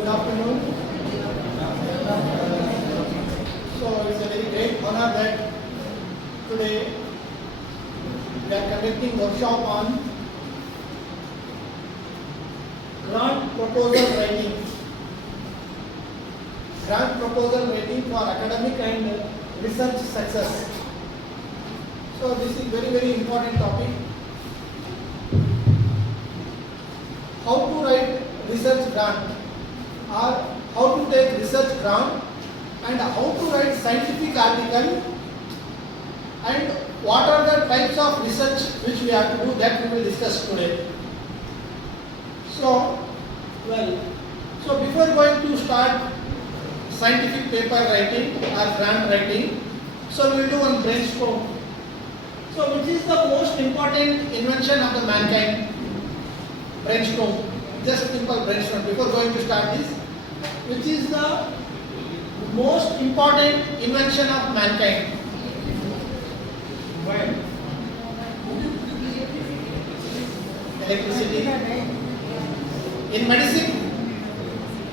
Good afternoon. So it's a very great honor that today we are conducting workshop on grant proposal writing. Grant proposal writing for academic and research success. So this is very important topic. How to write research grant or how to take research grant and how to write scientific article and what are the types of research which we have to do, that we will discuss today. So before going to start scientific paper writing or grant writing, so we will do one brainstorm. So which is the most important invention of the mankind? Brainstorm. Just simple brainstorm. Before going to start this, which is the most important invention of mankind? Electricity. In medicine,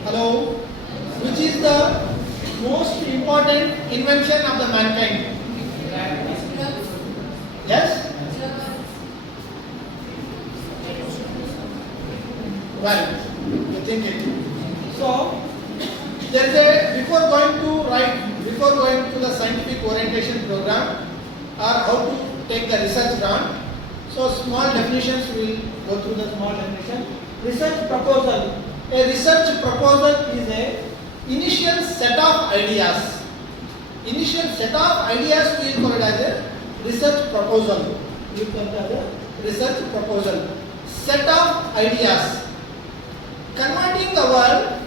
hello, which is the most important invention of the mankind? Yes? Well, you think it. So, there is a, before going to the scientific orientation program or how to take the research grant, so small definitions, we will go through the small definition. Research proposal. A research proposal is a initial set of ideas. Initial set of ideas we call it as a research proposal. We call it as a research proposal. Set of ideas. Converting our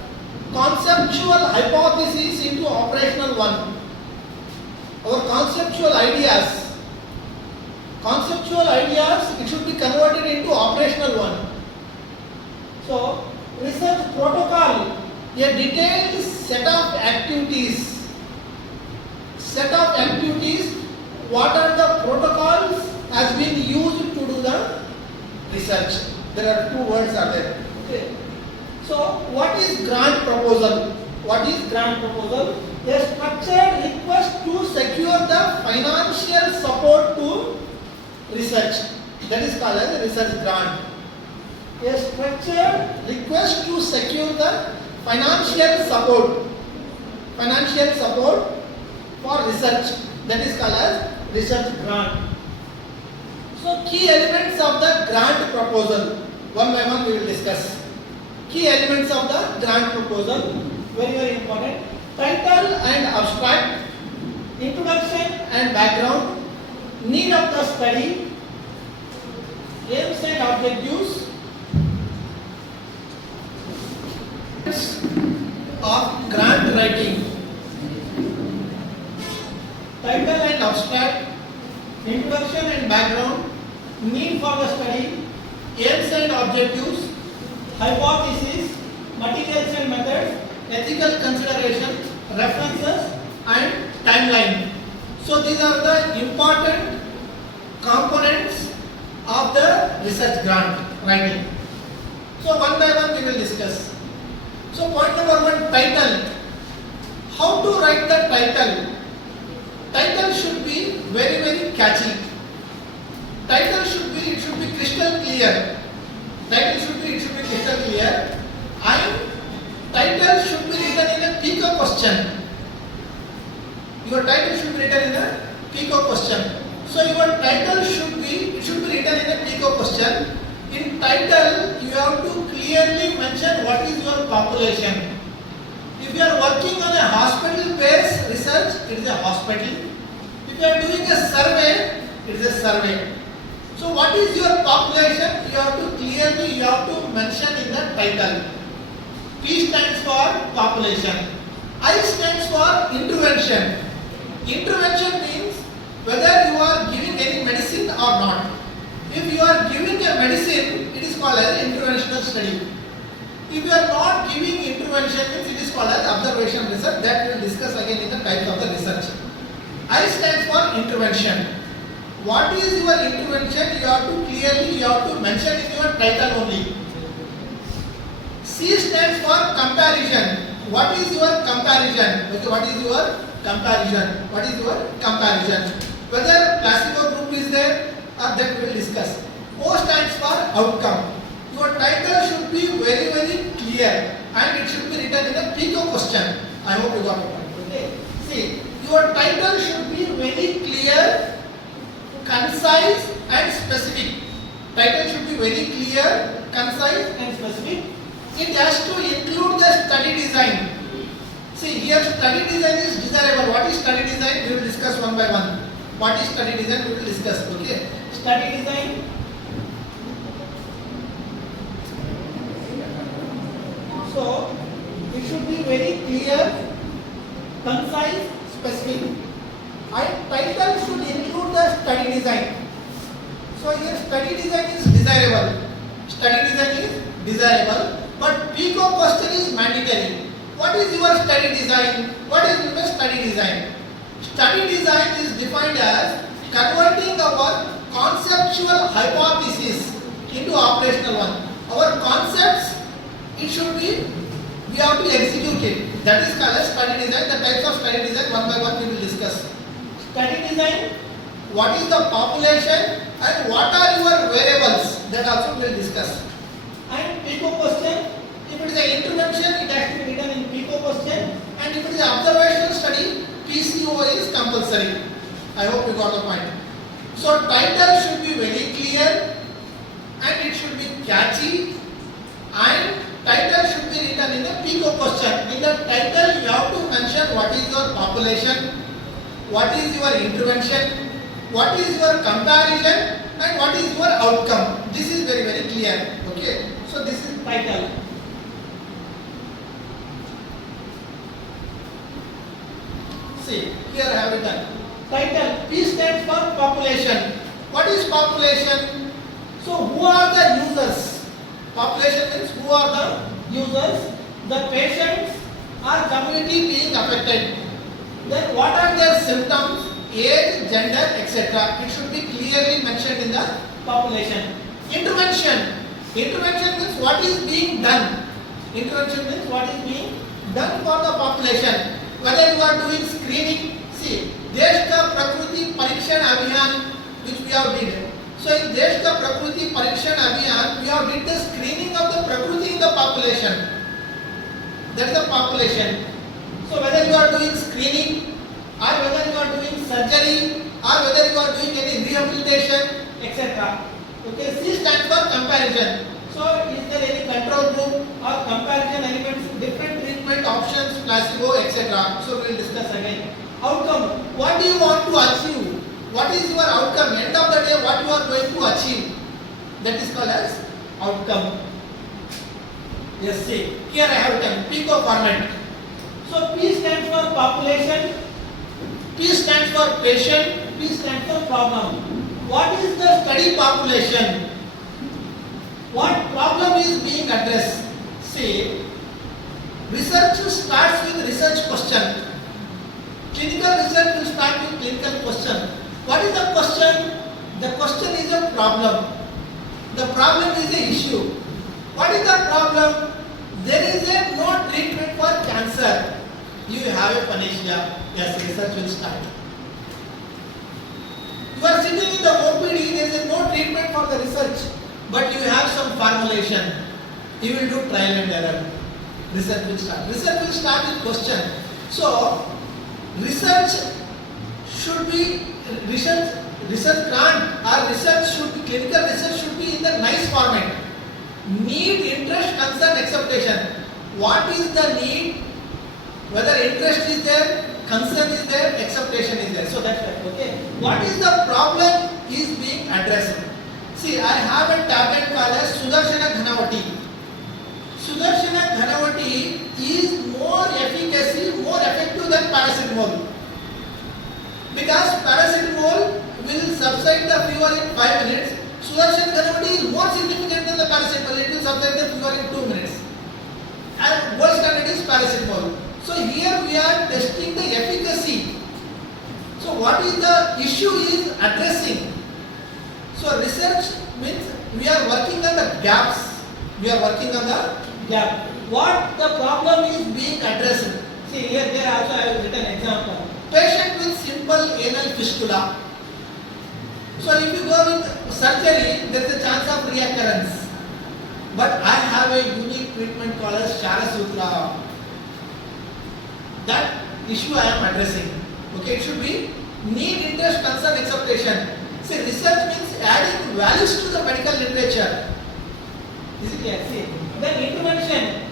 conceptual hypothesis into operational one. Our conceptual ideas, it should be converted into operational one. So, research protocol, a detailed set of activities. What are the protocols has been used to do the research? There are two words are there. Okay. So, what is grant proposal? A structured request to secure the financial support to research. That is called as a research grant. A structured request to secure the financial support for research. That is called as research grant. So, key elements of the grant proposal. One by one we will discuss. Key elements of the grant proposal, very important. Title and abstract, introduction and background, need of the study, aims and objectives of grant writing. Title and abstract, introduction and background, need for the study, aims and objectives, hypothesis, materials and methods, ethical consideration, references and timeline. So these are the important components of the research grant writing. So one by one we will discuss. So point number one, title. How to write the title? Title should be very catchy. Title should be crystal clear. And title should be written in a Pico question. Your title should be written in a Pico question. So your title should be written in a Pico question. In title, you have to clearly mention what is your population. If you are working on a hospital-based research, it is a hospital. If you are doing a survey, it is a survey. So what is your population? You have to mention in the title. P stands for population. I stands for intervention. Intervention means whether you are giving any medicine or not. If you are giving a medicine, it is called as interventional study. If you are not giving intervention, it is called as observation research. That we will discuss again in the types of the research. I stands for intervention. What is your intervention? You have to mention in your title only. C stands for comparison. What is your comparison? Okay, what is your comparison? What is your comparison? Whether placebo group is there or that we will discuss. O stands for outcome. Your title should be very clear and it should be written in a PICO question. I hope you got it. Okay. See, your title should be very clear, concise and specific. Title should be very clear, concise and specific. It has to include the study design. See, here study design is desirable. What is study design? We will discuss one by one. What is study design? We will discuss. Okay. Study design. So, it should be very clear, concise, specific. And title should include the study design. So, here study design is desirable. Study design is desirable, but PICO question is mandatory. What is your study design? What is your study design? Study design is defined as converting our conceptual hypothesis into operational one. Our concepts, it should be, we have to execute it. That is called as study design. The types of study design one by one we will discuss. Study design, what is the population and what are your variables, that also we will discuss. And PICO question, if it is an intervention, it has to be written in PICO question, and if it is an observational study, PCO is compulsory. I hope you got the point. So title should be very clear and it should be catchy, and title should be written in a PICO question. In the title you have to mention what is your population, what is your intervention, what is your comparison and what is your outcome. This is very clear. Okay. So this is title. See, here I have written title. P stands for population. What is population? So who are the users? Population means who are the users? The patients or community being affected. Then what are their symptoms, age, gender, etc. It should be clearly mentioned in the population. Intervention. Intervention means what is being done. Intervention means what is being done for the population. Whether you are doing screening, see, Desh Ka Prakriti Parikshan Abhiyan, which we have did. So in Desh Ka Prakriti Parikshan Abhiyan, we have did the screening of the Prakriti in the population. That is the population. So whether you are doing screening, or whether you are doing surgery, or whether you are doing any rehabilitation, etc. Okay, C stands for comparison. So is there any control group or comparison elements, different treatment options, placebo, etc. So we will discuss again. Outcome. What do you want to achieve? What is your outcome? End of the day, what you are going to achieve? That is called as outcome. Yes, see. Here I have written PICO format. So P stands for population, P stands for patient, P stands for problem. What is the study population? What problem is being addressed? See, research starts with research question. Clinical research will start with clinical question. What is the question? The question is a problem. The problem is a issue. What is the problem? There is no treatment for cancer. You have a panacea. Yes, research will start. You are sitting in the OPD, there is no treatment for the research, but you have some formulation. You will do trial and error. Research will start. Research will start with question. So, research should be research grant or research should be clinical research should be in the nice format. Need, interest, concern, acceptation. What is the need? Whether interest is there, concern is there, acceptation is there. So that's right. Okay. What is the problem is being addressed? See, I have a tablet called as Sudarshana Ghanavati. Sudarshana Ghanavati is more efficacy, more effective than paracetamol. Because paracetamol will subside the fever in 5 minutes. Sudarshana Ghanavati is more significant than the paracetamol. It will subside the fever in 2 minutes. And gold standard is paracetamol. So here we are testing the efficacy. So what is the issue is addressing. So research means we are working on the gaps. We are working on the gap. What the problem is being addressed? See here, there also I have written example. Patient with simple anal fistula. So if you go with surgery, there is a chance of reoccurrence. But I have a unique treatment called as Charasutra. That issue I am addressing. Okay, it should be need, interest, concern, acceptation. See, research means adding values to the medical literature. Is it clear? See, then intervention,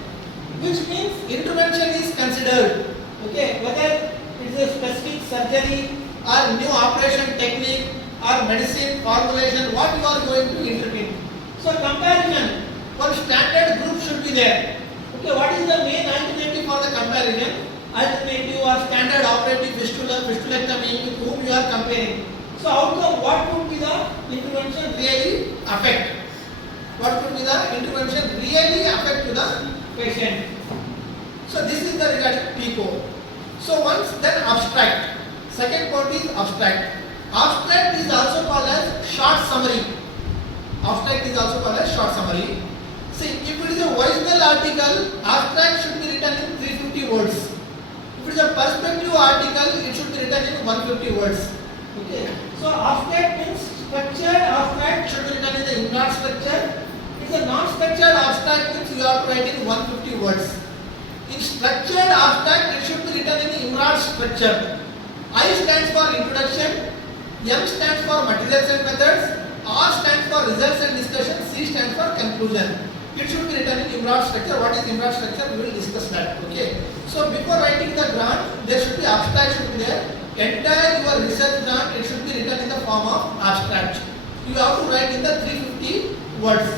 which means intervention is considered. Okay, whether it is a specific surgery or new operation technique or medicine formulation, what you are going to intervene. So comparison, one standard group should be there. Okay, what is the main alternative for the comparison? Alternative or standard operative fistula, fistulectomy with whom you are comparing. So outcome, what would be the intervention really affect? What would be the intervention really affect to the patient? So this is the regarding PICO. So once then abstract. Second part is abstract. Abstract is also called as short summary. Abstract is also called as short summary. See, if it is a original article, abstract should be written in 350 words. If it is a perspective article, it should be written in 150 words. Okay. So abstract means structured abstract should be written in the inert structure. If it is a non-structured abstract means you have to write in 150 words. In structured abstract, it should be written in the inert structure. I stands for introduction, M stands for materials and methods, R stands for results and discussion, C stands for conclusion. It should be written in inert structure. What is inert structure? We will discuss that. Okay. So before writing the grant, there should be abstract should be there. Entire your research grant, it should be written in the form of abstract. You have to write in the 350 words.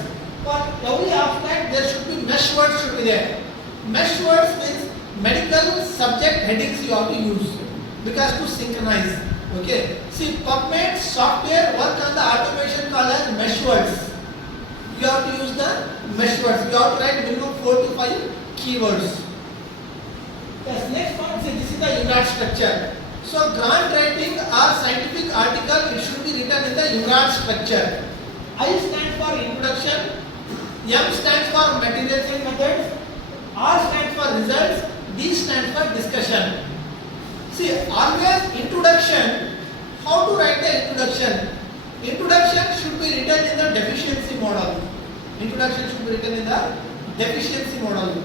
For every abstract, there should be mesh words should be there. Mesh words means medical subject headings you have to use because to synchronize. Okay. See, PubMed software work on the automation called as mesh words. You have to use the mesh words. You have to write minimum 4 to 5 keywords. Yes, next one, see, this is the inert structure. So grant writing or scientific article, it should be written in the inert structure. I stands for introduction, M stands for materials and methods, R stands for results, D stands for discussion. See, always introduction, how to write the introduction? Introduction should be written in the deficiency model. Introduction should be written in the deficiency model.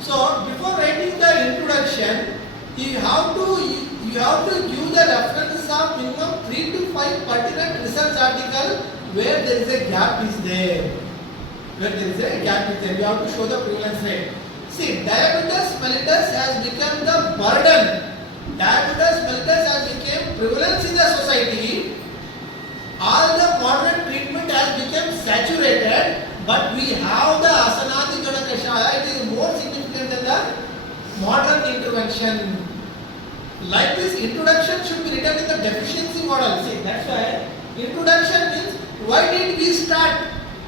So before writing the introduction, you have to give the reference of minimum 3 to 5 pertinent research article where there is a gap is there. Where there is a gap is there, you have to show the prevalence rate. See, diabetes mellitus has become the burden. Diabetes mellitus has become prevalence in the society. All the modern treatment has become saturated, but we have the Asanati Jana Kashaya. It is more significant than the modern intervention. Like this, introduction should be written in the deficiency model. See, that's why introduction means why did we start?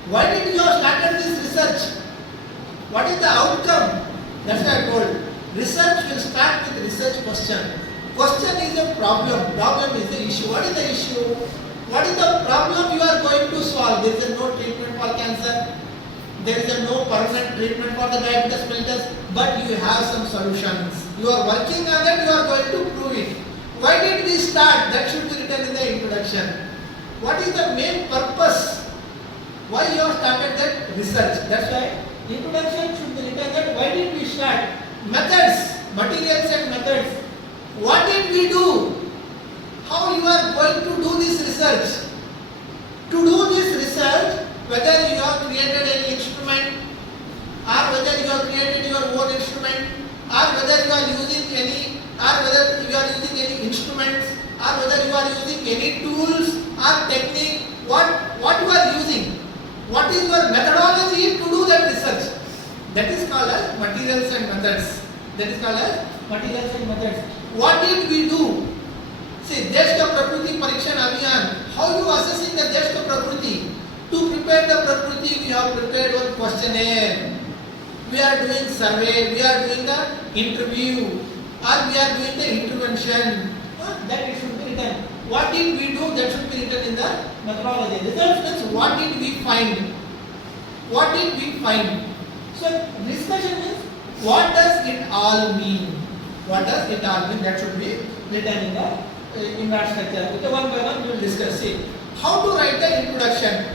Why did you have started this research? What is the outcome? That's why I told. Research will start with research question. Question is a problem. Problem is the issue. What is the issue? What is the problem you are going to solve? There is no treatment for cancer. There is no permanent treatment for the diabetes mellitus, but you have some solutions. You are working on it, you are going to prove it. Why did we start? That should be written in the introduction. What is the main purpose? Why you have started that research? That's why introduction should be written that why did we start? Methods, materials and methods. What did we do? How you are going to do this research? To do this research, whether you have created an instrument or whether you have created your own instrument or whether you are using any instruments or whether you are using any tools or technique, what you are using? What is your methodology to do that research? That is called as materials and methods. That is called as materials and methods. What did we do? See, Desh Ka Prakriti Parikshan Abhiyan. How you assessing the Desh Ka Prakriti? To prepare the Prakriti, we have prepared one questionnaire. We are doing survey, we are doing the interview, or we are doing the intervention. That it should be written. What did we do? That should be written in the methodology. Results means what did we find? What did we find? So discussion means what does it all mean? What does it all mean? That should be written in the in that structure. Okay, one by one we will discuss. See, how to write the introduction.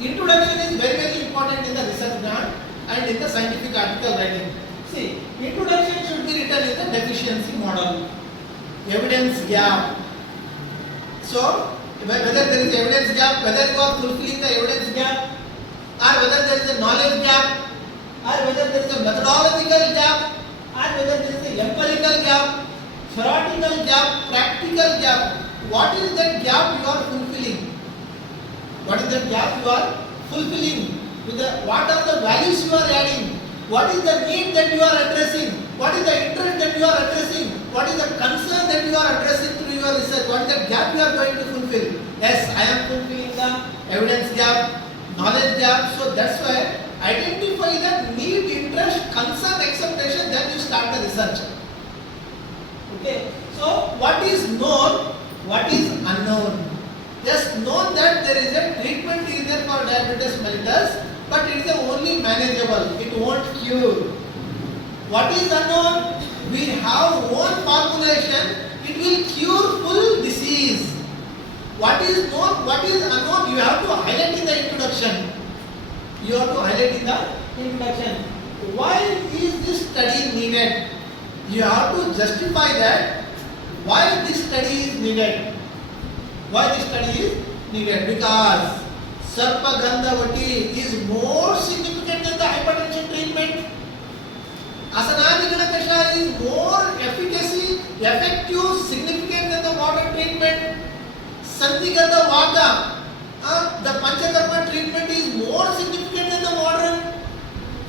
Introduction is very very important in the research grant and in the scientific article writing. See, introduction should be written in the deficiency model. Evidence gap. So, whether there is evidence gap, whether you are fulfilling the evidence gap, or whether there is a knowledge gap, or whether there is a methodological gap, or whether there is a empirical gap, theoretical gap, practical gap. What is that gap you are fulfilling? What is that gap you are fulfilling? What are the values you are adding? What is the need that you are addressing? What is the interest that you are addressing? What is the concern that you are addressing through your research? What is the gap you are going to fulfill? Yes, I am fulfilling the evidence gap, knowledge gap. So that's why identify the need, interest, concern, expectation, then you start the research. Okay. So what is known? What is unknown? Just know that there is a treatment is there for diabetes mellitus, but it is only manageable. It won't cure. What is unknown? We have one formulation. It will cure full disease. What is known? What is unknown? You have to highlight in the introduction. You have to highlight in the introduction. Why is this study needed? You have to justify that. Why this study is needed? Why this study is needed? Because Sarpagandhavati is more significant than the hypertension treatment. Asanadikana Kasha is more effective, significant than the water treatment. Santigata Vata, the Panchakarma treatment is more significant than the water.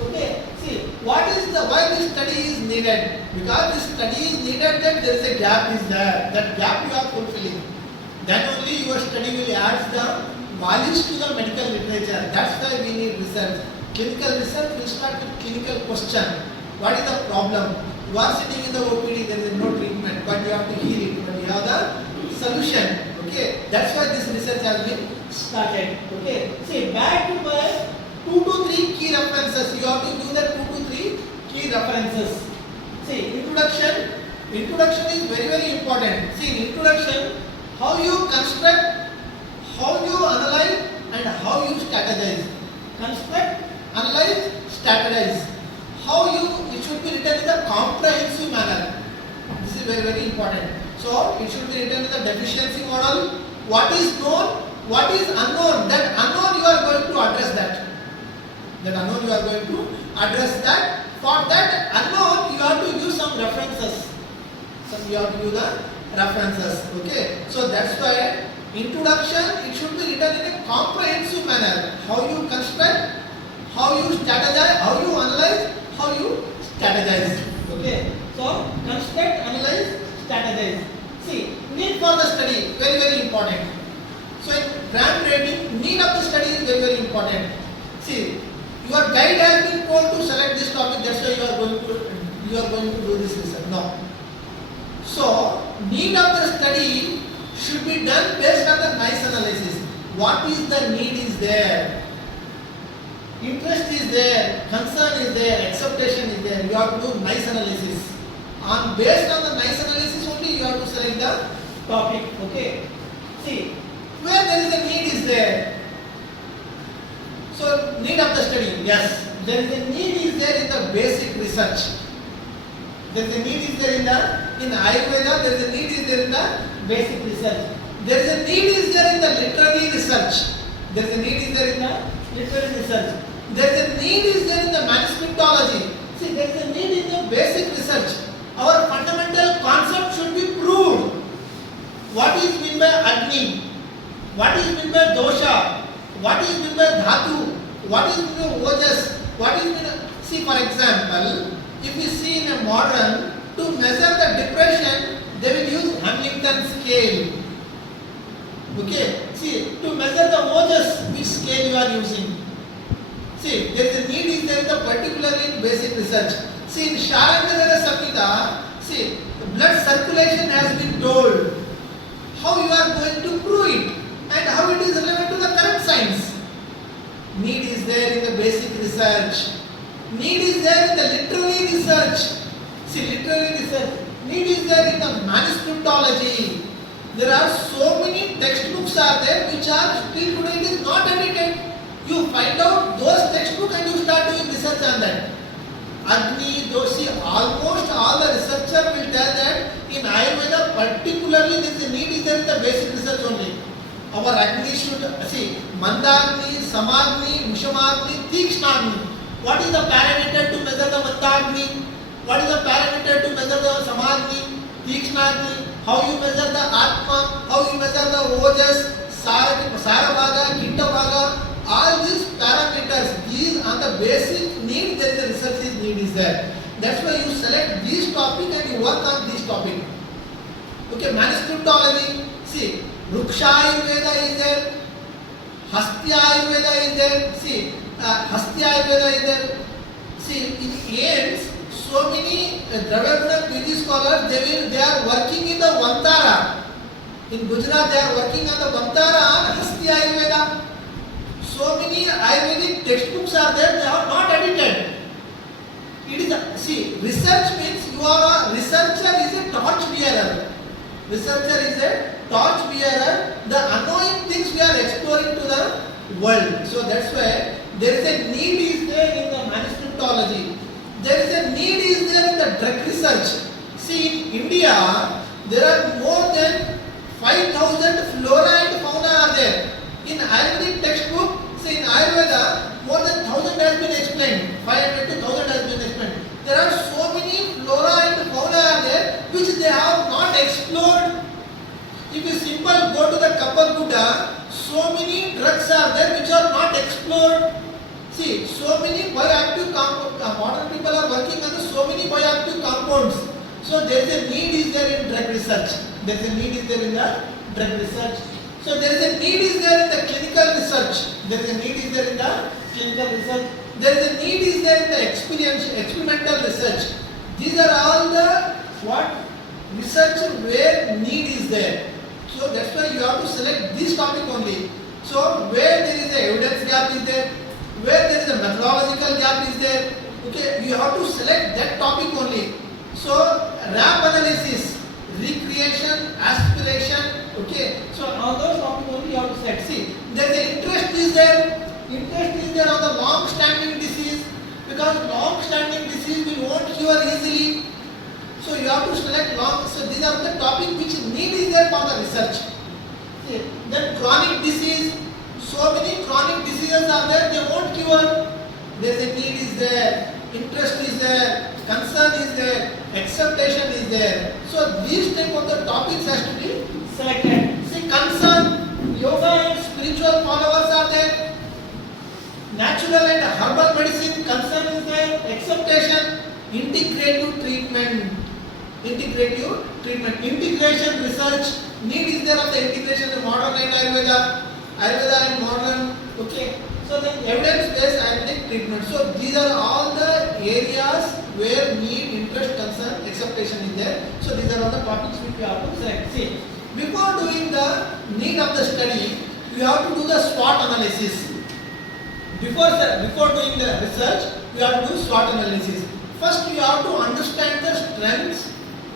Okay, see, why this study is needed? Because this study is needed that there is a gap is there. That gap you are fulfilling. Then only your study will add the values to the medical literature. That's why we need research. Clinical research will start with clinical question. What is the problem? You are sitting in the OPD, there is no treatment, but you have to heal it, but you have the solution. Okay, that's why this research has been started. Okay, see, back by 2 to 3 key references. You have to do the 2 to 3 key references. See, introduction. Introduction is very very important. See, in introduction, how you construct, how you analyze, and how you strategize. Construct, analyze, strategize. It should be written in a comprehensive manner. This is very very important. So it should be written in the deficiency model. What is known, what is unknown. That unknown you are going to address that. That unknown you are going to address that. For that unknown you have to use some references. You have to use the references. Okay. So that's why introduction, it should be written in a comprehensive manner. How you construct, how you strategize, how you analyze, how you strategize. Okay. So construct, analyze, strategize. See, need for the study, very very important. So in grant rating, need of the study is very very important. See, your guide has been told to select this topic, that's why you are going to do this research. No. So need of the study should be done based on the nice analysis. What is the need is there, interest is there, concern is there, expectation is there. You have to do nice analysis. Based on the nice analysis only you have to select the topic. Okay. See, where there is a need is there. So need of the study, yes. There is a need is there in the basic research. There is a need is there in Ayurveda. There is a need is there in the basic research. There is a need is there in the literary research. There is a need is there in the literary research. There is a need is there in the manuscriptology. See, there is a need in the basic research. Our fundamental concept should be proved. What is meant by Agni? What is meant by dosha? What is meant by dhatu? What is meant by ojas? What is meant by... See, for example, if you see in a modern, to measure the depression, they will use Huntington scale. Okay, see, to measure the ojas, which scale you are using. See, there is a need is there in the particularly in basic research. See, in Sharangara Samhita, see, the blood circulation has been told. How you are going to prove it and how it is relevant to the current science. Need is there in the basic research. Need is there in the literary research. See, literary research. Need is there in the manuscriptology. There are so many textbooks are there which are still today it is not edited. You find out those textbooks and you start doing research on that. Agni, Doshi, almost all the researcher will tell that in Ayurveda particularly this need is there in the basic research only. Our Agni should, see, Mandagni, Samagni, Vishamagni, Tikshnagni. What is the parameter to measure the Mandagni? What is the parameter to measure the Samagni, Tikshnagni? How you measure the Atma? How you measure the Ojas, Sarabhaga, Kintabhaga? All these parameters, these are the basic need that the research need is there. That's why you select this topic and you work on this topic. Okay, manuscriptology. See, Ruksha Ayurveda is there, Hastya Ayurveda is there. See, Hastya Ayurveda is there. See, in AIMS, so many Dravidian PG scholars, they are working in the Vantara. In Gujarat, they are working on the Vantara and Hastya Ayurveda. So many Ayurvedic textbooks are there, they are not edited. It is see, research means you are a researcher is a torch bearer. Researcher is a torch bearer. The unknown things we are exploring to the world. So that's why there is a need is there in the manuscriptology. There is a need is there in the drug research. See, in India, there are more than 5,000 flora and fauna are there. In Ayurvedic textbook, say in Ayurveda, more than 1,000 has been explained. 500 to 1,000 has been explained. There are so many flora and fauna are there which they have not explored. If you simple go to the Kappaguda, so many drugs are there which are not explored. See, so many bioactive compounds. Modern people are working on so many bioactive compounds. So there is a need is there in drug research. There is a need is there in the drug research. So there is a need is there in the clinical research. There is a need is there in the clinical research. There is a need is there in the experimental research. These are all the what research where need is there. So that's why you have to select this topic only. So where there is a evidence gap is there, where there is a methodological gap is there. Okay, you have to select that topic only. So RAP analysis, recreation, aspiration. Okay, so all those topics only you have to select. See, there is a interest is there. Interest is there on the long-standing disease, because long-standing disease we won't cure easily. So you have to select long. So these are the topic which need is there for the research. See, then chronic disease. So many chronic diseases are there, they won't cure. There is a need is there, interest is there, concern is there, acceptation is there. So these type of the topics has to be selected. See, concern, yoga and spiritual followers are there. Natural and herbal medicine, concern is there. Acceptation, integrative treatment. Integrative treatment. Integration research, need is there of the integration of modern and Ayurveda. Ayurveda and modern, okay. So the evidence-based Ayurvedic treatment. So these are all the areas where need, interest, concern, acceptation is there. So these are all the topics which we have to select. See, before doing the need of the study, we have to do the SWOT analysis. Before doing the research, we have to do SWOT analysis. First, you have to understand the strengths,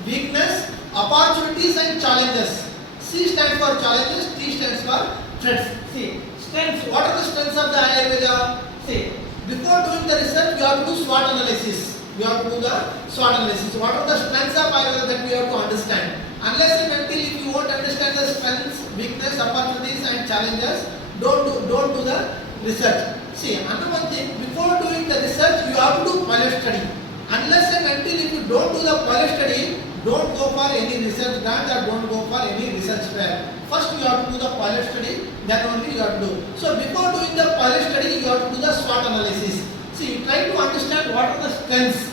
weakness, opportunities and challenges. C stands for challenges, T stands for threats. See, strengths. What are the strengths of the Ayurveda? See, before doing the research, we have to do SWOT analysis. We have to do the SWOT analysis. What are the strengths of Ayurveda that we have to understand? Unless and until if you won't understand the strengths, weakness, opportunities and challenges, don't do the research. See, another one thing, before doing the research, you have to do pilot study. Unless and until if you don't do the pilot study, don't go for any research grant or don't go for any research fair. First you have to do the pilot study, then only you have to do. So before doing the pilot study, you have to do the SWOT analysis. See, you try to understand what are the strengths,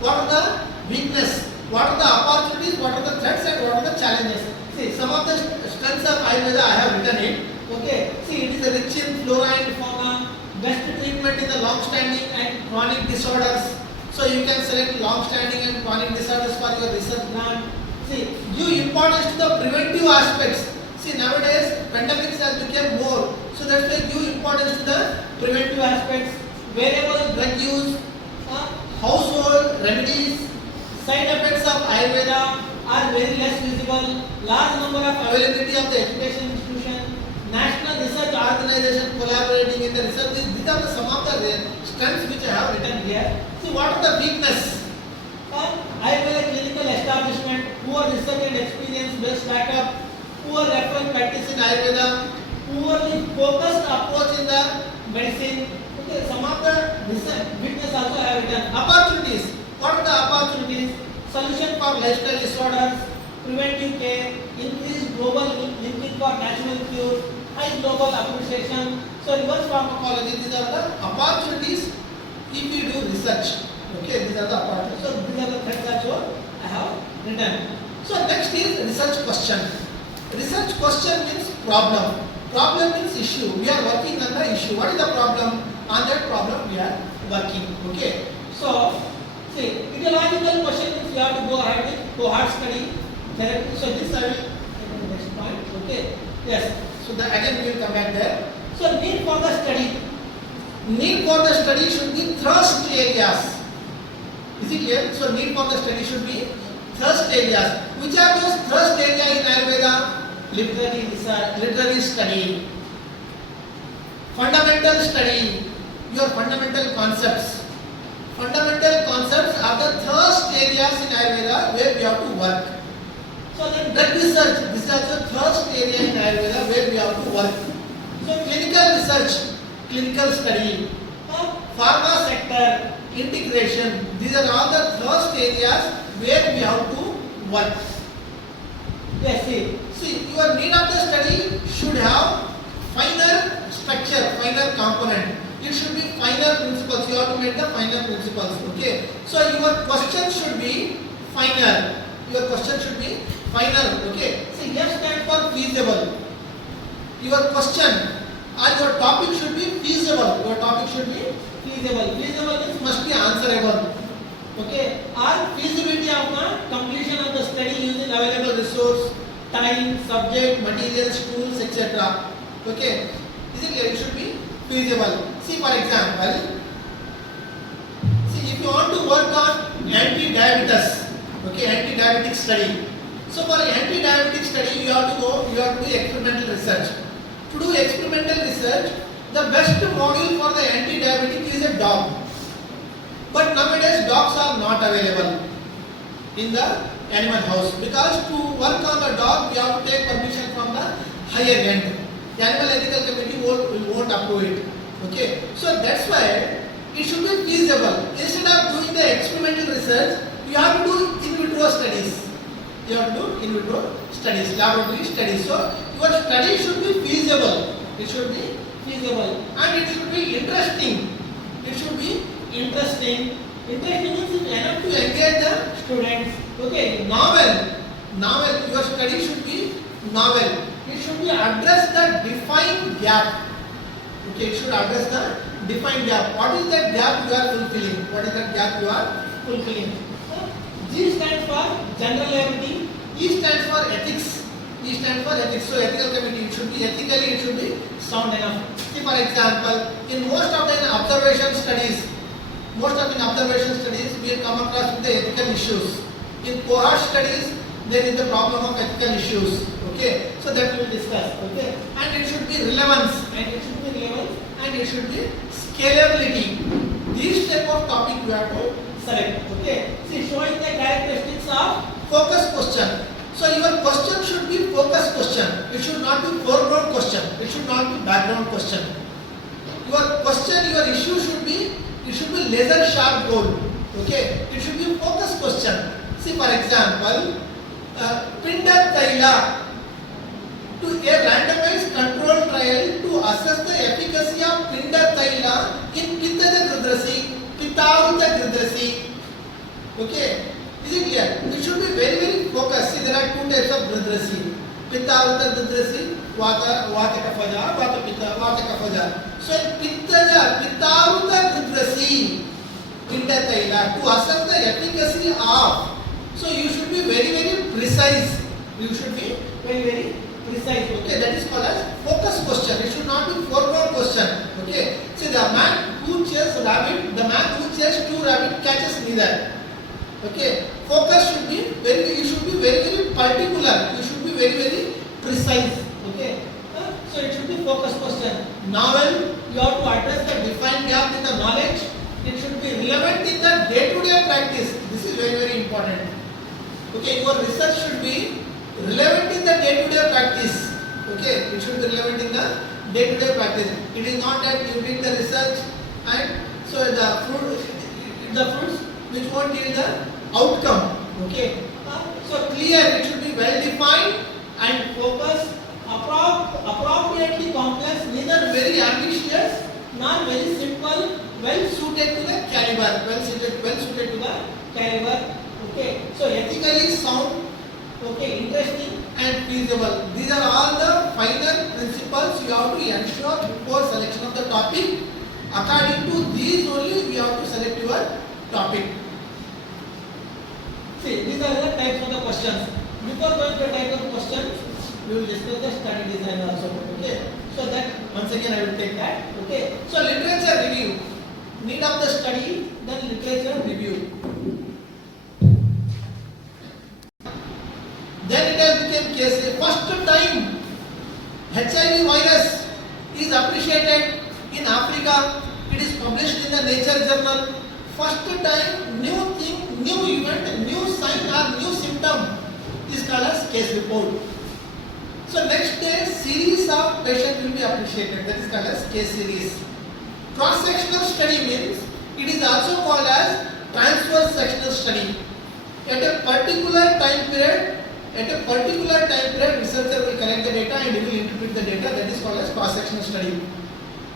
what are the weakness, what are the opportunities, what are the threats and what are the challenges. See, some of the strengths of Ayurveda I have written it. Okay, see, it is a rich in flora and fauna, best treatment in the long-standing and chronic disorders. So you can select long-standing and chronic disorders for your research grant. See, give importance to the preventive aspects. See, nowadays pandemics has become more. So that's why give importance to the preventive aspects. Wherever drug use, remedies, side effects of Ayurveda are very less visible, large number of availability of the education institution, national research organization collaborating in the research. These are some of the strengths which I have written here. See, what is the weakness? Ayurveda clinical establishment, poor research and experience based backup, poor reference practice in Ayurveda, poorly focused approach in the medicine. Okay, some of the weakness also I have written. Opportunities. What are the opportunities? Solution for lifestyle disorders, preventive care, increased global linking for natural cures, high global appreciation. So reverse pharmacology. These are the opportunities if you do research. Okay, these are the opportunities. So these are the things that I have written. So next is research question. Research question means problem. Problem means issue. We are working on the issue. What is the problem? On that problem we are working. Okay. So see, ideological question means you have to go ahead with cohort study, therapy. So this I will take on the next point. Okay. Yes. So again we will come back there. So need for the study. Need for the study should be thrust areas. Is it clear? So need for the study should be thrust areas. Which are those thrust areas in Ayurveda? Literary research, literary study, fundamental study, your fundamental concepts. Fundamental concepts are the thrust areas in Ayurveda where we have to work. So then drug research, this is also thrust area in Ayurveda where we have to work. So clinical research, clinical study, pharma sector, integration, these are all the thrust areas where we have to work. Yes, see, your need of the study should have finer structure, finer component. It should be finer principles. You have to make the finer principles. Okay. So your question should be finer. Your question should be finer. Okay. See, F stands for feasible. Your question or your topic should be feasible. Your topic should be feasible. Feasible means must be answerable. Okay. Or feasibility of the completion of the study using available resource, time, subject, materials, tools, etc. Okay. Is it clear? It should be feasible. See, for example, see, if you want to work on anti-diabetes, okay, anti-diabetic study. So for anti-diabetic study, you have to do experimental research. To do experimental research, the best module for the anti-diabetic is a dog. But nowadays dogs are not available in the animal house, because to work on the dog we have to take permission from the higher end. The animal ethical committee won't approve it. Okay, so that's why it should be feasible. Instead of doing the experimental research, you have to do in vitro studies. You have to do in vitro studies, laboratory studies. So your study should be feasible. It should be feasible and it should be interesting. It should be interesting. Interesting means enough to engage the students. Okay, novel. Your study should be novel. It should be address the defined gap. Okay, it should address the defined gap. What is that gap you are fulfilling? What is that gap you are fulfilling? G stands for generality. E stands for ethics. E stands for ethics. So ethical committee, it should be ethically, it should be sound enough. See, for example, in most of the observation studies, we will come across with the ethical issues. In cohort studies, there is the problem of ethical issues. Okay, so that we will discuss. Okay, and it should be relevance, and it should be scalability. These type of topic we have to select. Okay, see, showing the characteristics of focus question. So your question should be focus question. It should not be foreground question. It should not be background question. Your question, your issue should be laser sharp goal. Okay, it should be focus question. See, for example, Pinda Taila, to a randomized control trial to assess the efficacy of Pinda Taila in Pittaja Gridrasi, Pittavuta Gridrasi. Okay, is it clear? It should be very, very focused. See, there are two types of Gridrasi. Pittavuta Gridrasi, Vata Kafaja, Vata Kafaja. So in Pittavuta Gridrasi, Pinda Taila, to assess the efficacy of. So you should be very, very precise. You should be very, very precise. Okay, that is called as focus question. It should not be foreground question. Okay. See, the man who chased rabbit, the man who chased two rabbits catches neither. Okay, focus should be you should be very particular. You should be very precise. Okay, so it should be focus question. Novel, you have to address the defined gap in the knowledge. It should be relevant in the day-to-day practice. This is very important. Okay, your research should be relevant in the day-to-day practice. Okay, it should be relevant in the day-to-day practice. It is not that you did the research and so the fruits which won't yield the outcome. Okay, so clear. It should be well defined and focused, appropriately complex, neither very ambitious nor very simple. Well suited to the caliber. Well suited to the caliber. Okay, so ethically sound. Okay, interesting and feasible. These are all the final principles you have to ensure before selection of the topic. According to these only we have to select your topic. See, these are the types of the questions. Before going to the type of questions, we will discuss the study design also. Okay, so that once again I will take that. Okay, so literature review. Need of the study, then literature review. Then it has become case. First time HIV virus is appreciated in Africa. It is published in the Nature journal. First time new thing, new event, new sign or new symptom is called as case report. So next day series of patient will be appreciated. That is called as case series. Cross-sectional study means it is also called as transverse sectional study. At a particular time period, researcher will collect the data and he will interpret the data. That is called as cross-sectional study.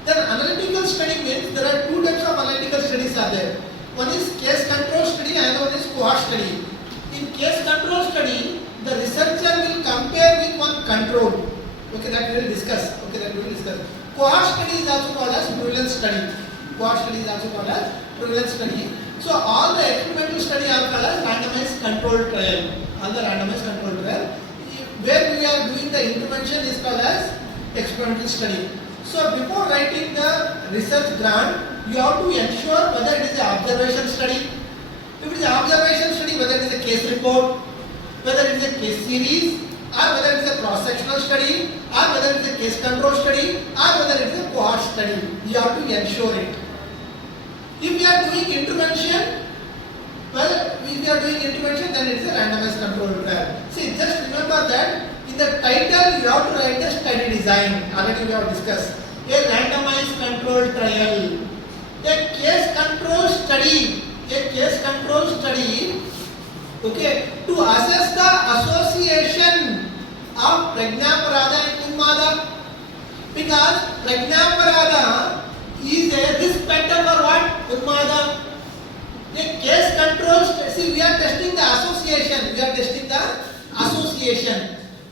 Then analytical study means there are two types of analytical studies are there. One is case control study and one is cohort study. In case control study, the researcher will compare with one control. Okay, that we will discuss. Cohort study is also called as prevalence study. So all the experimental study are called as randomized controlled trial. Where we are doing the intervention is called as experimental study. So before writing the research grant, you have to ensure whether it is an observation study. If it is an observation study, whether it is a case report, whether it is a case series, or whether it is a cross-sectional study, or whether it is a case control study, or whether it is a cohort study. You have to ensure it. If we are doing intervention, then it is a randomized controlled trial. See, just remember that in the title you have to write the study design. Already we have discussed. A randomized controlled trial, a case control study, okay, to assess the association of Prajnaparada and Unmada, because Prajnaparada is a risk factor for what? Unmada. A case control study, see, we are testing the association.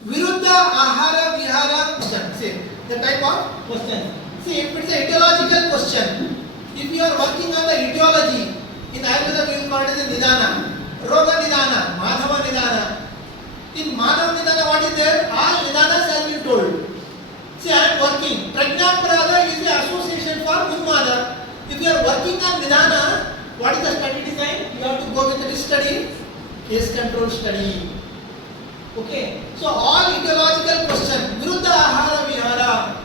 Viruddha Ahara Vihara question. See, the type of question. See, if it's a etiological question, if you are working on the etiology, in Ayurveda we will call it as Nidana. Roga Nidana, Madhava Nidana. In Madhava Nidana, what is there? All Nidanas have been told. See, I am working. Prajnaparada is the association for Unmada. If you are working on Nidana, what is the study design? You have to go with this study, case control study. Okay. So all etiological question, Viruddha Ahara Vihara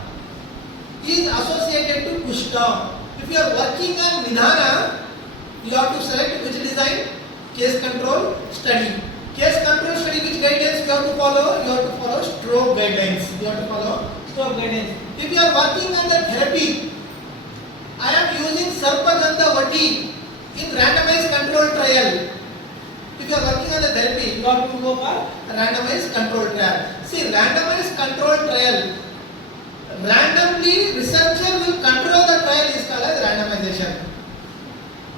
is associated to Kushta. If you are working on Nidana, you have to select which design? Case control study. Case control study, which guidelines you have to follow? You have to follow stroke guidelines. If you are working on the therapy, I am using Sarpagandha Vati in randomized control trial. If you are working on the therapy, you have to go for randomized control trial. See, randomized control trial, randomly researcher will control the trial is called as randomization.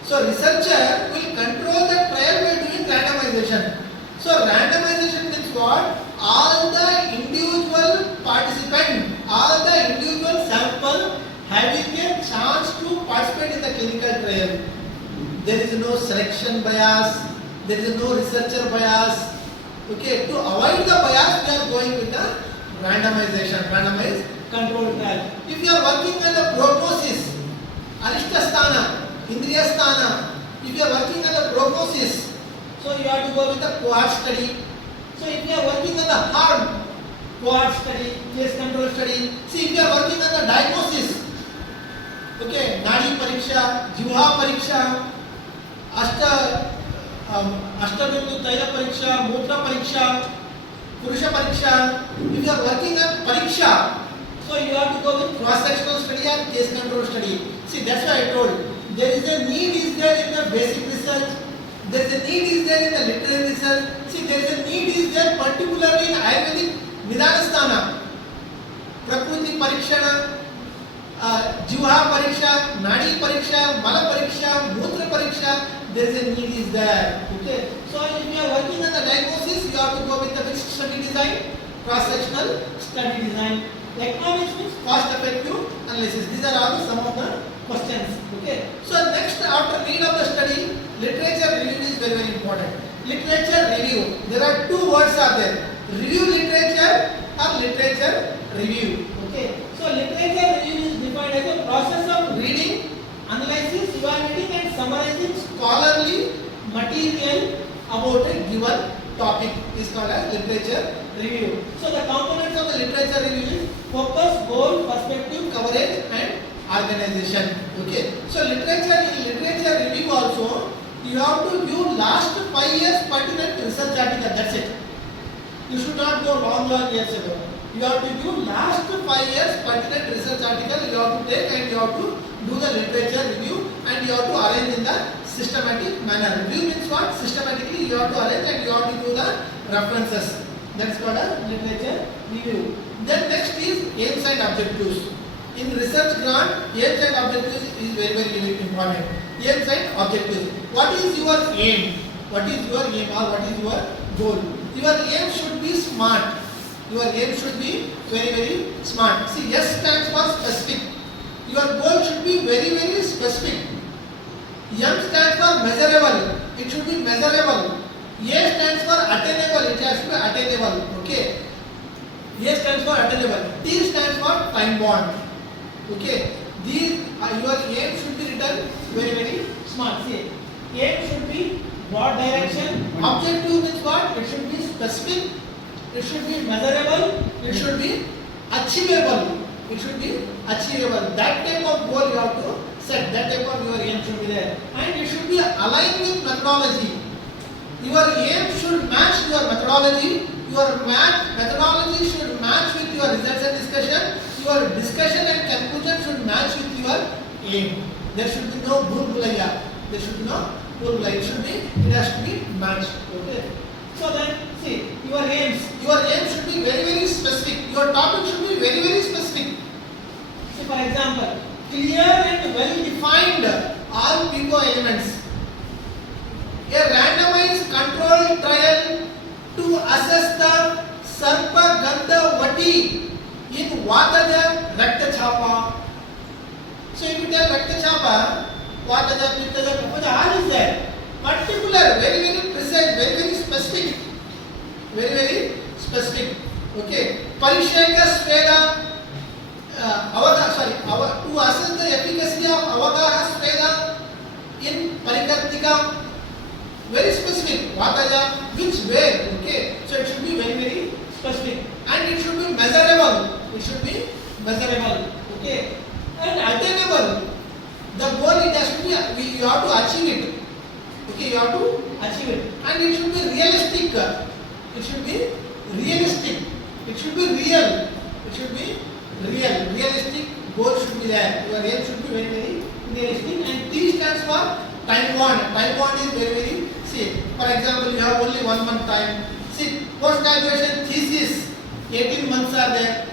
So researcher will control the trial by doing randomization. So randomization means what? All the individual participant, all the individual sample having a chance to participate in the clinical trial. There is no selection bias, there is no researcher bias. Okay, to avoid the bias, we are going with the randomized control trial. If you are working on the prognosis, Arishtasthana, Indriyasthana, if you are working on the prognosis, So you have to go with the cohort study. So if you are working on the harm, cohort study, case control study. See, if you are working on the diagnosis, okay, Nadi Pariksha, Jiva Pariksha, Ashtabindu Taila Pariksha, Mutra Pariksha, Purusha Pariksha. If you are working on Pariksha, so you have to go with cross-sectional study and case control study. See, that's why I told. There is a need is there in the basic research. There is a need is there in the literary research. See, there is a need is there particularly in Ayurvedic Nidana Prakruti Parikshana, Jiva Pariksha, Nadi Pariksha, Mala Pariksha, Mutra Pariksha. There is a need is there. Okay. So if you are working on the diagnosis, you have to go with the mixed study design, cross-sectional study design. Economics means cost-effective analysis. These are all some of the questions. Okay. So next, after need of the study, literature review is very very important. Literature review. There are two words are there. Review literature or literature review. Okay. So literature review is defined as a process of reading, analysis, evaluating and summarizing scholarly material about a given topic is called as literature review. So the components of the literature review is focus, goal, perspective, coverage and organization. Okay. So literature review also you have to view last 5 years pertinent research article. That's it. You should not go long years ago. You have to view last 5 years pertinent research article. You have to take and you have to do the literature review and you have to arrange in the systematic manner. Review means what? Systematically you have to arrange and you have to do the references. That's called a literature review. Then next is aims and objectives. In research grant, aims and objectives is very very important. Aims and objectives. What is your aim? What is your aim or what is your goal? Your aim should be smart. Your aim should be very very smart. See, S stands for specific. Your goal should be very very specific. M stands for measurable. It should be measurable. A stands for attainable. It has to be attainable. Okay. A stands for attainable. T stands for time bound. Okay. These your aim should be written very very smart. See, aim should be broad direction. Objective means what? It should be specific. It should be measurable. It should be achievable. It should be achievable. That type of goal you have to set. That type of your aim should be there. And it should be aligned with methodology. Your aim should match your methodology. Your methodology should match with your results and discussion. Your discussion and conclusion should match with your aim. There should be no bulbulaya. There should be no bulbulaya. It has to be matched. Okay. So then, see, your aim should be very very specific. Your topic should be very very specific. See, for example, clear and well defined all PICO elements. A randomized controlled trial to assess the Sarpa Gandha Vati in Vataja Raktachapa. So if you tell Raktachapa, Vataja, Pittaja, Kapaja, all is there. Particular, very very precise, very very specific. Very very specific. Okay. Parisheka Sveda to assess the efficacy of Avagaha Sveda in Parikartika. Very specific. Vataja, which way? Okay. So it should be very very specific. And it should be measurable. It should be measurable. Okay. And attainable. The goal it has to be, you have to achieve it. Okay, you have to achieve it. And it should be realistic. It should be realistic. It should be real. It should be real. Realistic goal should be there. Your aim should be very very realistic. And T stands for time bound. Time bound is very very, see, for example, you have only 1 month time. See, post graduation thesis, 18 months are there.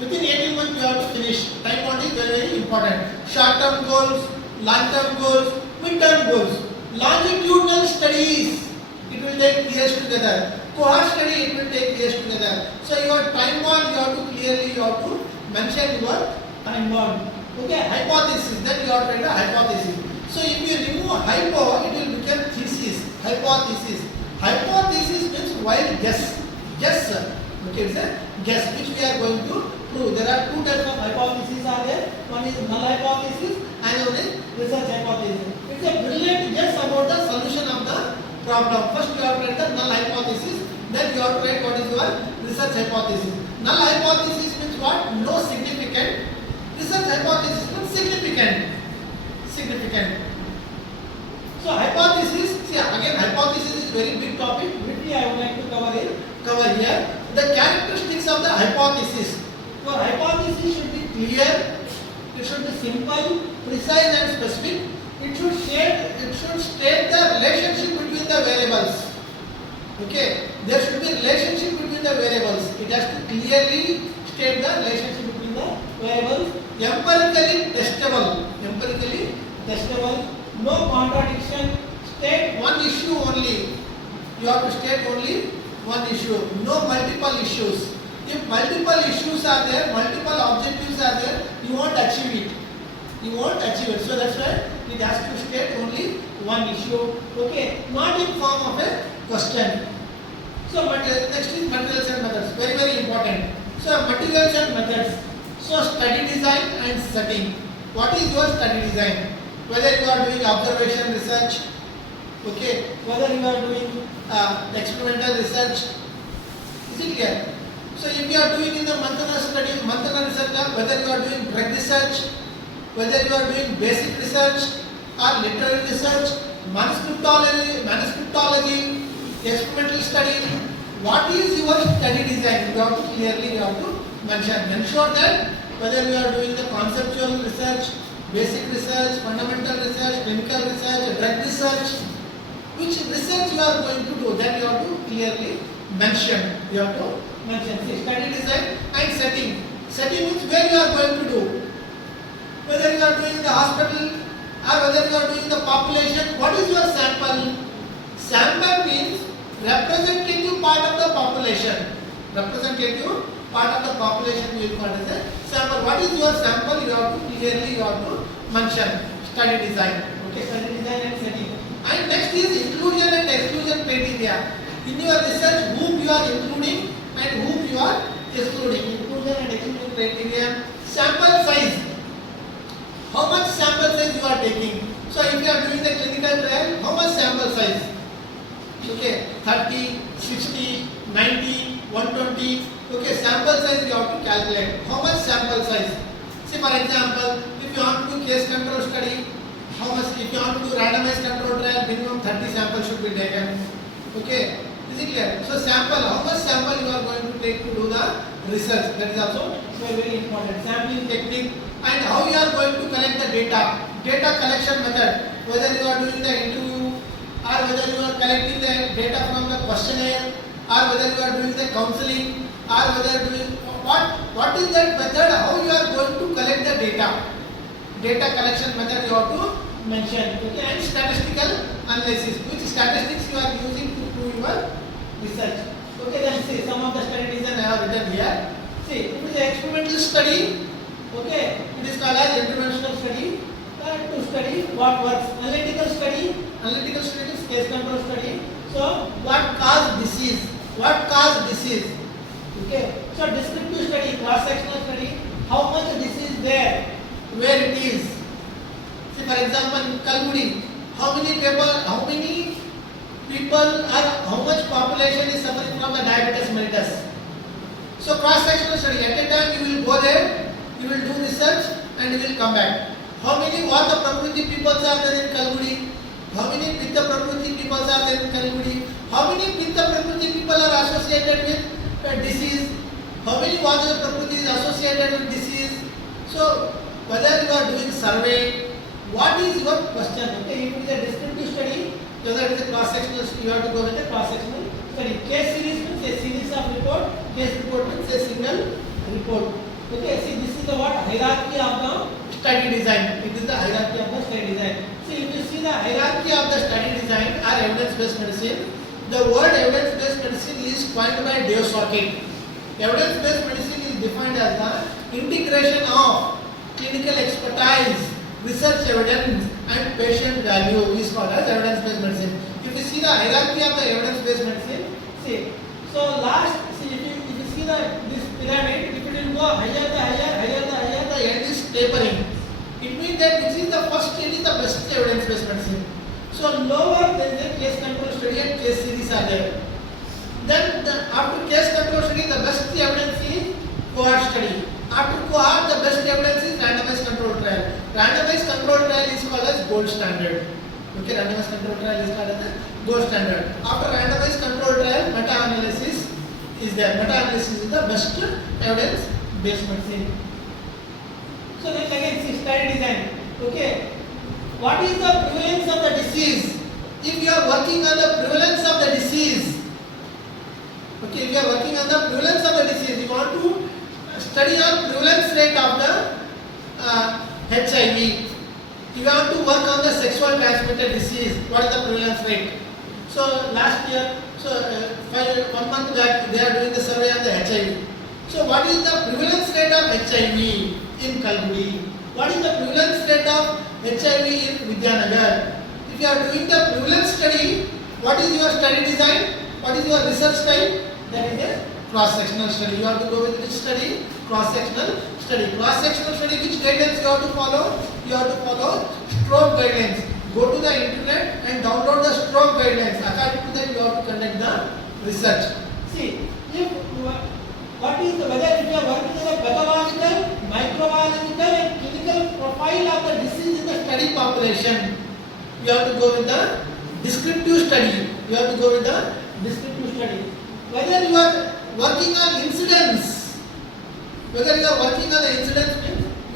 Within 18 months you have to finish. Time bound is very very important. Short term goals, long term goals, mid term goals. Longitudinal studies, it will take years together. Cohort study, it will take years together. So your time bound, you have to clearly mention your time bound. Okay, hypothesis, then you have to write a hypothesis. So if you remove hypo, it will become thesis. Hypothesis. Hypothesis means wild guess. Guess. Okay, it's a guess which we are going to prove. There are two types of hypotheses are there. One is null hypothesis and one is research hypothesis. It's a brilliant guess about the solution of the problem. First you have to write the null hypothesis, then you have to write what is your research hypothesis. Null hypothesis means what? No significant. Research hypothesis means significant. Significant. So hypothesis, see again hypothesis is very big topic. Briefly I would like to cover here. The characteristics of the hypothesis. Your hypothesis should be clear, it should be simple, precise and specific. It should state the relationship between the variables. Okay, there should be relationship between the variables. It has to clearly state the relationship between the variables. Empirically testable, no contradiction. State one issue only. You have to state only one issue. No multiple issues. If multiple issues are there, multiple objectives are there, you won't achieve it. So that's why it has to state only one issue. Okay, not in form of a question. So next is materials and methods. Very, very important. So materials and methods. So study design and setting. What is your study design? Whether you are doing observation research, okay, whether you are doing experimental research, is it clear? So if you are doing in the Mantana research lab, whether you are doing drug research, whether you are doing basic research or literary research, manuscriptology, experimental study, what is your study design? You have to clearly mention. Ensure that whether you are doing the conceptual research, basic research, fundamental research, clinical research, drug research, which research you are going to do, that you have to clearly mention. See, study design and setting. Setting means where you are going to do. Whether you are doing in the hospital or whether you are doing in the population, what is your sample? Sample means representative part of the population. Representative part of the population will be called as a sample. What is your sample? You have to clearly mention. Study design. Okay, study design and setting. And next is inclusion and exclusion criteria. In your research, whom you are including and whom you are excluding. Inclusion and exclusion criteria. Sample size. How much sample size you are taking? So if you are doing the clinical trial, how much sample size? Okay, 30, 60, 90, 120. Okay, sample size you have to calculate. How much sample size? Say for example, if you want to do case control study, how much? If you want to do randomized control trial, minimum 30 samples should be taken. Okay, is it clear? So sample, how much sample you are going to take to do the research? That is also very, very important. Sampling technique and how you are going to collect the data. Data collection method. Whether you are doing the interview or whether you are collecting the data from the questionnaire or whether you are doing the counseling or whether doing what is that method? How you are going to collect the data? Data collection method you have to mention. Okay, and statistical analysis. Which statistics you are using to do your research? Okay, then see some of the study design I have written here. See, it is an experimental study. Okay, it is called as interventional study. To study what works. Analytical study is case control study. So what caused disease? Okay, so descriptive study, cross sectional study. How much disease there? Where it is? See for example in Kalgudi, how many people or how much population is suffering from the diabetes mellitus? So cross sectional study. At a time you will go there, you will do research and you will come back. How many Vata Prakriti people are there in Kalgudi? How many Pitta Prakriti people are there in Kalgudi? How many Pitta Prakriti people are associated with disease? How many Vata Prakriti is associated with disease? So whether you are doing survey, what is your question? Okay, if it is a descriptive study, whether it is a cross-sectional study, you have to go with a cross-sectional study. Case series means a series of report. Case report means a single report. Okay, see this is the hierarchy of the study design. It is the hierarchy of the study design. See, if you see the hierarchy of the study design or evidence-based medicine, the word evidence-based medicine is coined by Dave Sackett. Evidence-based medicine is defined as the integration of clinical expertise, research evidence and patient value is called as evidence-based medicine. If you see the hierarchy of the evidence-based medicine, see, so if you see this pyramid, if it will go higher, the end is tapering. It means that this is the first stage is the best evidence-based medicine. So lower than the case control study and gold standard. Okay, randomized control trial is called as the gold standard. After randomized control trial, meta-analysis is there. Meta-analysis is the best evidence-based medicine. So then again, see study design. Okay, what is the prevalence of the disease? If you are working on the prevalence of the disease, okay, if you are working on the prevalence of the disease, you want to study on prevalence rate of the HIV. You have to work on the sexual transmitted disease. What is the prevalence rate? So last year, 1 month back, they are doing the survey on the HIV. So what is the prevalence rate of HIV in Kalgudi? What is the prevalence rate of HIV in Vidyanagar? If you are doing the prevalence study, what is your study design? What is your research type? That is a cross-sectional study. You have to go with which study? Cross-sectional study. Cross-sectional study, which guidelines you have to follow? You have to follow stroke guidelines. Go to the internet and download the stroke guidelines. According to that, you have to conduct the research. See, whether if you are working on a pathological, microbiological and clinical profile of the disease in the study population, you have to go with the descriptive study. You have to go with the descriptive study. Whether you are working on incidents, you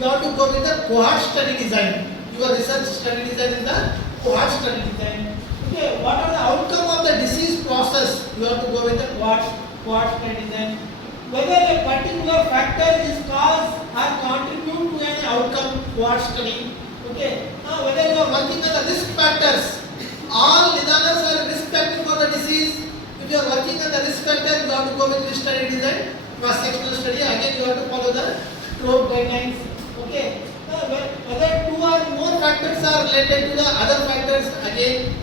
have to go with the cohort study design. Your research study design is the cohort study design. Okay, what are the outcome of the disease process? You have to go with the cohort study design. Whether a particular factor is cause or contribute to any outcome, cohort study. Okay, now whether you are working on the risk factors, all nidanas are risk factor for the disease. If you are working on the risk factor, you have to go with which study design? Cross-sectional study. Again, you have to follow the stroke guidelines. Okay. Whether 2 or more factors are related to the other factors, again,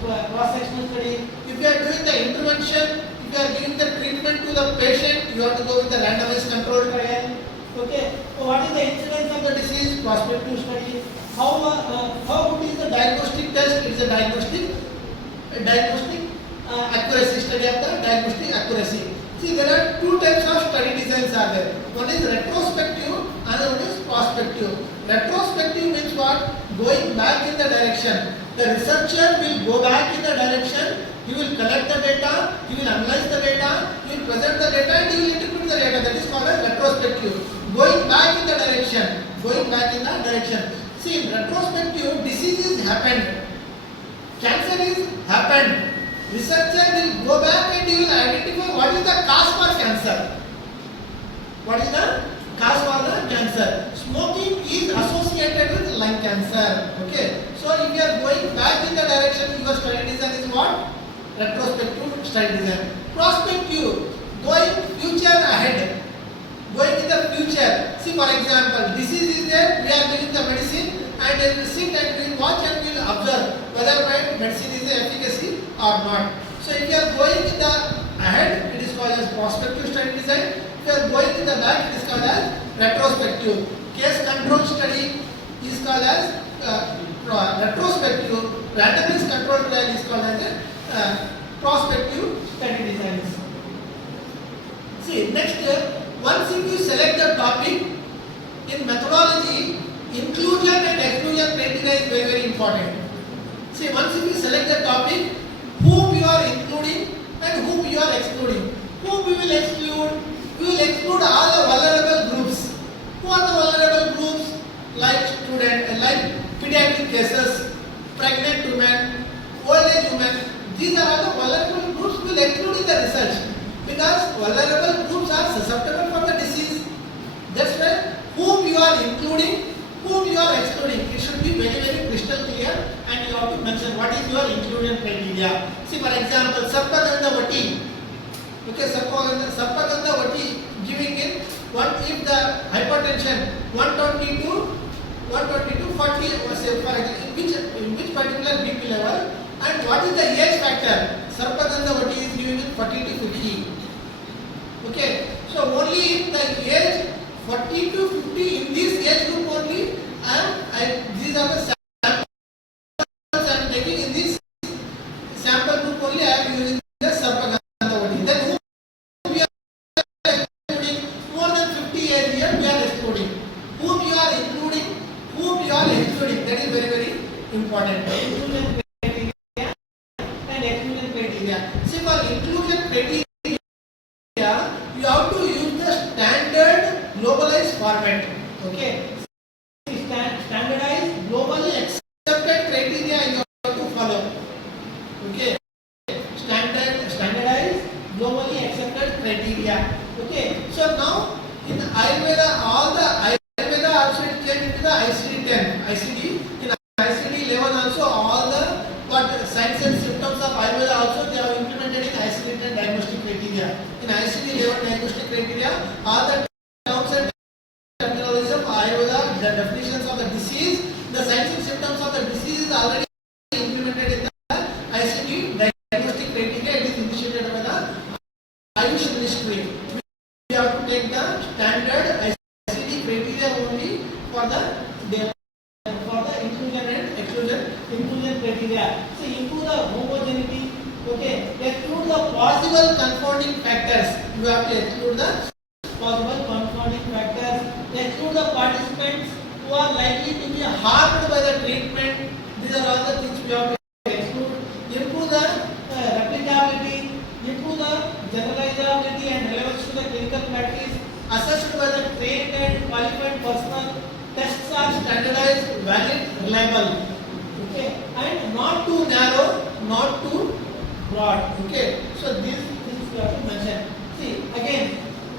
cross-sectional study. If you are doing the intervention, if you are giving the treatment to the patient, you have to go with the randomized control trial. Okay. So what is the incidence of the disease? Prospective study. How good is the diagnostic test? It is a diagnostic accuracy, study of the diagnostic accuracy. See, there are 2 types of study designs are there. One is retrospective, another one is prospective. Retrospective means what? Going back in the direction. The researcher will go back in the direction. He will collect the data, he will analyze the data, he will present the data and he will interpret the data. That is called as retrospective. Going back in the direction. See, in retrospective, disease is happened. Cancer is happened. Researcher will go back and he will identify what is the cause for cancer. What is the cause for the cancer? Smoking is associated with lung cancer. Okay. So if you are going back in the direction, your study design is what? Retrospective study design. Prospective, going future ahead. Going in the future. See, for example, disease is there, we are giving the medicine and we will sit and we will watch and we will observe whether my medicine is efficacy or not. So if you are going in the ahead, it is called as prospective study design. If you are going in the back, it is called as retrospective. Case control study is called as retrospective. Randomized control trial is called as prospective study designs. See, next, once if you select the topic, in methodology, inclusion and exclusion criteria is very, very important. See, once if you select the topic, whom you are including and whom you are excluding. Whom we will exclude? We will exclude all the vulnerable groups. Who are the vulnerable groups? Like pediatric cases, pregnant women, old age women. These are all the vulnerable groups we will exclude in the research. Because vulnerable groups are susceptible for the disease. That's why whom you are including, whom you are excluding. It should be very, very crystal clear and you have to mention what is your inclusion criteria. See, for example, Sarpagandha Vati. Okay, Sarpagandha Vati giving in what if the hypertension 120 to 40, say for example, in which particular BP level and what is the age factor. Sarpagandha Vati is giving in 40 to 50. Okay, so only if the age 40 to 50 in this age group only, these are the samples I am taking in this sample group only. I am using the Sarpagandha Vati. Then whom we are excluding, more than 50 years here we are excluding. Whom you are including, whom you are excluding. That is very, very important. and exclusion criteria. See, for inclusion criteria, you have to use the standard globalized format. Okay. Standardized, globally accepted criteria you have to follow. Okay. Standardized, globally accepted criteria. Okay. So now in Ayurveda, all the Ayurveda also it came into the ICD-10. In ICD-11 also all the signs and symptoms of Ayurveda also they have implemented in ICD-10 diagnostic criteria. In ICD-11 diagnostic criteria, all the terms and terminology of Ayurveda, the definitions of the disease, the signs and symptoms of the disease is already implemented in the ICD diagnostic criteria. It is initiated by the Ayush Ministry. We have to take the standard ICD criteria only for the inclusion and inclusion criteria. So improve the homogeneity. Okay, exclude the possible confounding factors. You have to exclude the possible confounding factors. Exclude the participants who are likely to be harmed by the treatment. These are all the things we have to exclude. Improve the replicability. Improve the generalizability and relevance to the clinical practice. Assessed by the trained and qualified personnel. Tests are standardized, valid, reliable. Okay, and not too narrow, not too broad. Okay, so these things we have to mention.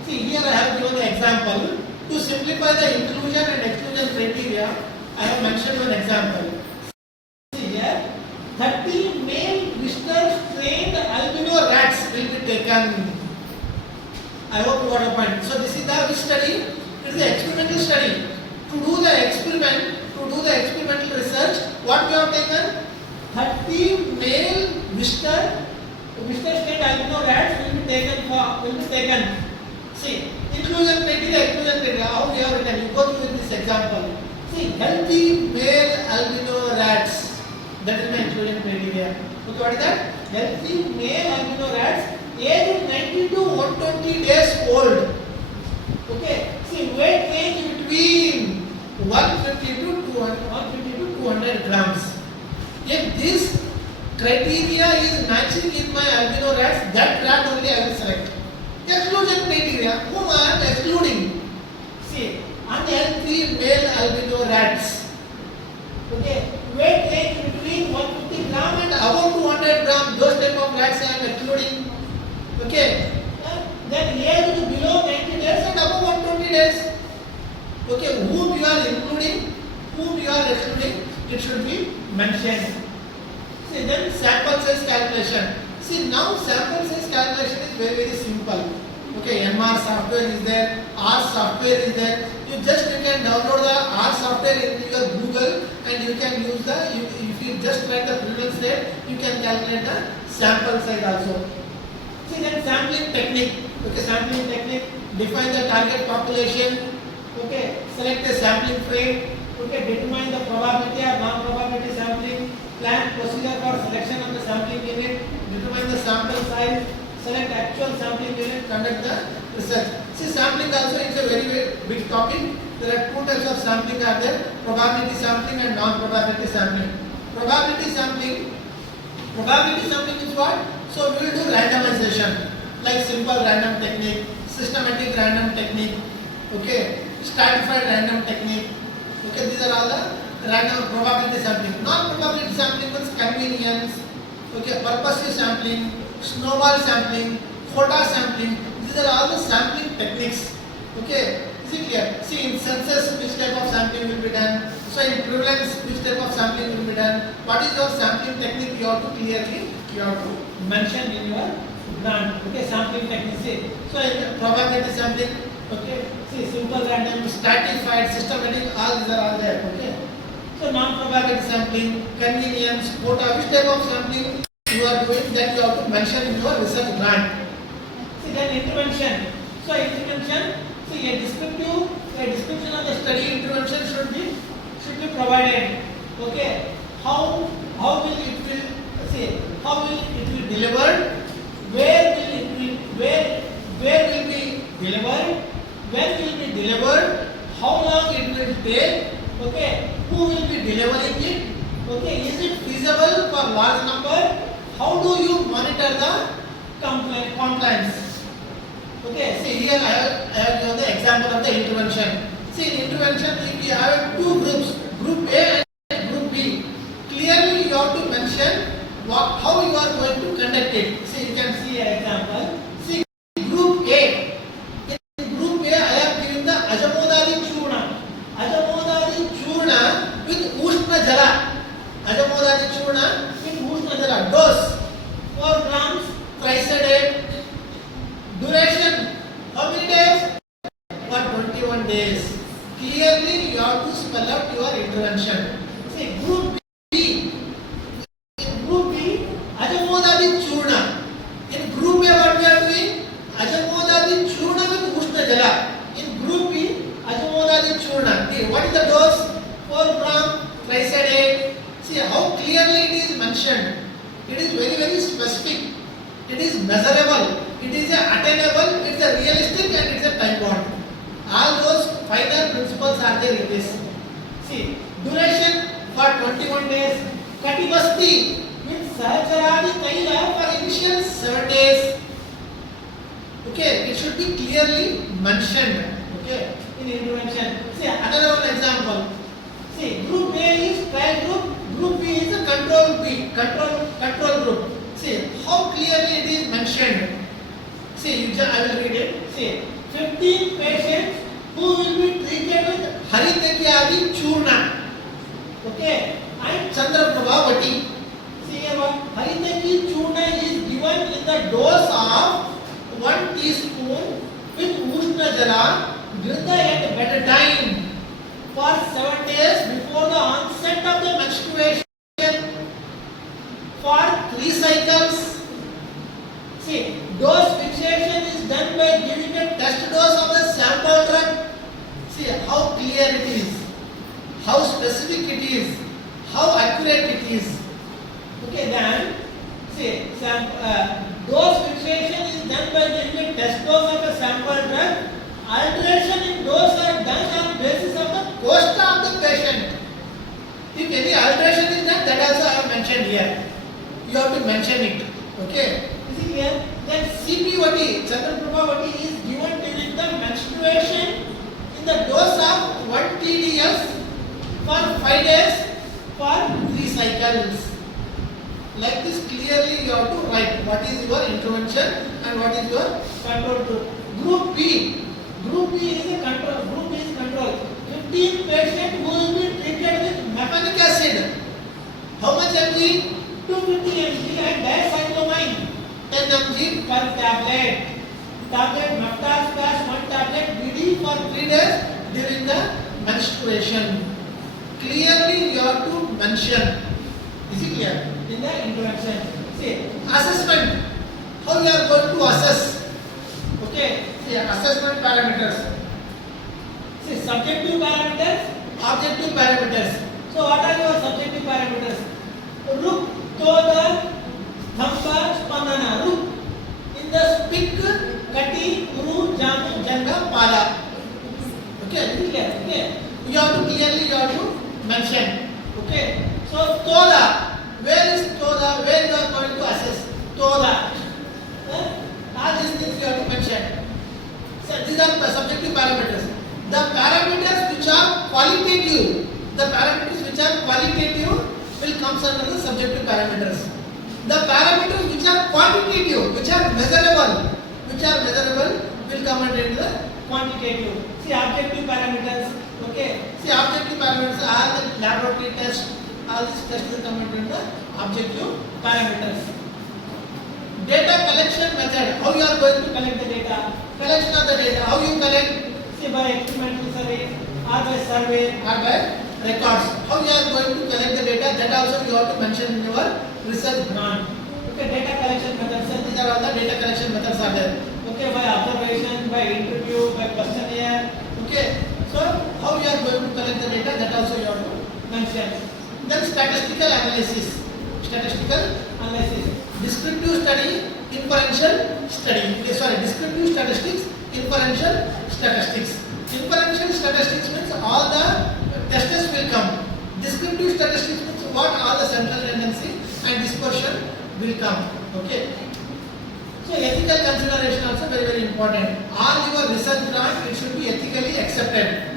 See here I have given an example. To simplify the inclusion and exclusion criteria, I have mentioned one example. See here, 30 male visitors trained albino rats will be taken. I hope you got a point. So this is the which study? It is the experimental study. To do the experimental research, what we have taken? 30 male visitor trained albino rats will be taken. See, inclusion criteria, how we have written. You go through this example. See, healthy male albino rats. That is my inclusion criteria. Okay, what is that? Healthy male albino rats, age 90 to 120 days old. Okay, see, weight range between 150 to 200 grams. If this criteria is matching in my albino rats, that rat only I will select. Exclusion criteria, whom I am excluding? See, unhealthy male albino rats. Okay, weight range between 150 gram and above 200 gram, those type of rats I am excluding. Okay, then age below 90 days and above 120 days. Okay, whom you are including, whom you are excluding, it should be mentioned. See, then sample size calculation. See, now sample size calculation is very simple. Okay, MR software is there, R software is there. You can download the R software into your Google and you can use if you just write the prevalence rate, you can calculate the sample size also. See, then sampling technique. Okay, sampling technique. Define the target population. Okay, select a sampling frame. Okay, determine the probability or non-probability sampling. Plan procedure for selection of the sampling unit. Determine the sample size. Select actual sampling unit. Conduct the research. See, sampling also is a very big topic. There are two types of sampling are there: probability sampling and non-probability sampling. Probability sampling is what? So we will do randomization, like simple random technique, systematic random technique. Okay, stratified random technique. Okay, these are all the random probability sampling. Non-probability sampling means convenience. Okay, purposive sampling, snowball sampling, quota sampling. These are all the sampling techniques. Okay, is it clear? See, in census, which type of sampling will be done? So in prevalence, which type of sampling will be done? What is your sampling technique? You have to clearly mention in your grant. Okay, sampling technique. See, so in probability sampling. Okay, see, simple random, stratified, systematic, all these are all there. Okay, so non-probability sampling, convenience, quota, which type of sampling you are doing, that you have to mention in your research grant. See, then intervention. So intervention, see, a description of the study intervention should be provided. Okay, how will it be delivered? Where will be delivered? When will be delivered? How long it will take? Okay, who will be delivering it? Okay, is it feasible for large number? How do monitor the compliance. Okay, see here I have given the example of the intervention. See in intervention, if you have two groups, group A and group B, clearly you have to mention how you are going to conduct it. See, you can see an example. See group A. In group A, I have given the Ajamodadi Churna. Ajamodadi Churna with Ushna Jala. Ajamodadi Churna with Ushna Jala. Dose 4 grams thrice a day. Duration how many days? For 21 days. Clearly you have to spell out your intervention. See group B. In group B, Ajamodadi Churna. In group A, what we are doing? Ajamodadi Churna with Ushna Jala. In group B, Ajamodadi Churna. What is the dose? 4 gram thrice a day. See how clearly it is mentioned. It is very specific. It is measurable. It is attainable. It is a realistic and it is a time bound. All those final principles are there in this. See, duration for 21 days. Katibasti with Sahacharadi Taila for initial 7 days. Okay, it should be clearly mentioned. Okay, in intervention. See, another one example. See, group A is trial group, group B is a control group. See, how clearly it is mentioned. See, I will read it. See, 15 patients who will be treated with Haritakyadi Churna. Okay, and Chandraprabha Vati. See here what? Haritaki Churna is given in the dose of 1 teaspoon with Ushna Jala given at better time for 7 days before the onset of the menstruation for 3 cycles. See, dose fixation is done by giving a test dose of the sample drug. See how clear it is, how specific it is, how accurate it is. Okay, then see, dose fixation is done by giving a test dose of a sample drug. Alteration in dose are done on basis of the cost of the patient. If any alteration is done, that also I have mentioned here. You have to mention it. Okay. Is it clear? Then CPVT, Chandraprabha Vati is given during the menstruation in the dose of 1 TDS for 5 days for 3 cycles. Like this, clearly you have to write what is your intervention and what is your control group. Group B. Group B is a control. Group B is control. 15 patients who will be treated with mefenic acid. How much mg? 250 mg and dicyclomine 10 mg per tablet. Tablet Meftal Splash 1 tablet BD for 3 days during the menstruation. Clearly you have to mention. Is it clear? In the intervention. See, assessment. How you are going to assess? Okay. See, assessment parameters. See, subjective parameters, objective parameters. So what are your subjective parameters? Ruk, Toda, Thamba, Spandana. Ruk. In the speak, Kati, Uru, Jamu, Janga, Pala. Okay, clear. Okay. You have to mention. Okay. So Toda. Where is Toda? Where you are going to assess? Toda. All these things you have to mention. So these are the subjective parameters. The parameters which are qualitative, will come under the subjective parameters. The parameters which are quantitative, which are measurable, will come under the quantitative. See, objective parameters. Okay. See, objective parameters are the laboratory tests. All these tests will come under the objective parameters. Data collection method. How you are going to collect the data? Collection of the data. How you collect? See, by experimental survey, or by survey, or by records. How you are going to collect the data? That also you have to mention in your research grant. Okay, data collection methods. So these are all the data collection methods are there. Okay, by observation, by interview, by questionnaire. Okay. So how you are going to collect the data? That also you have to mention. Then statistical analysis. Descriptive study, inferential study. Descriptive statistics, inferential statistics. Inferential statistics means all the tests will come. Descriptive statistics means what all the central tendency and dispersion will come. Okay. So ethical consideration also very very important. All your research grant it should be ethically accepted.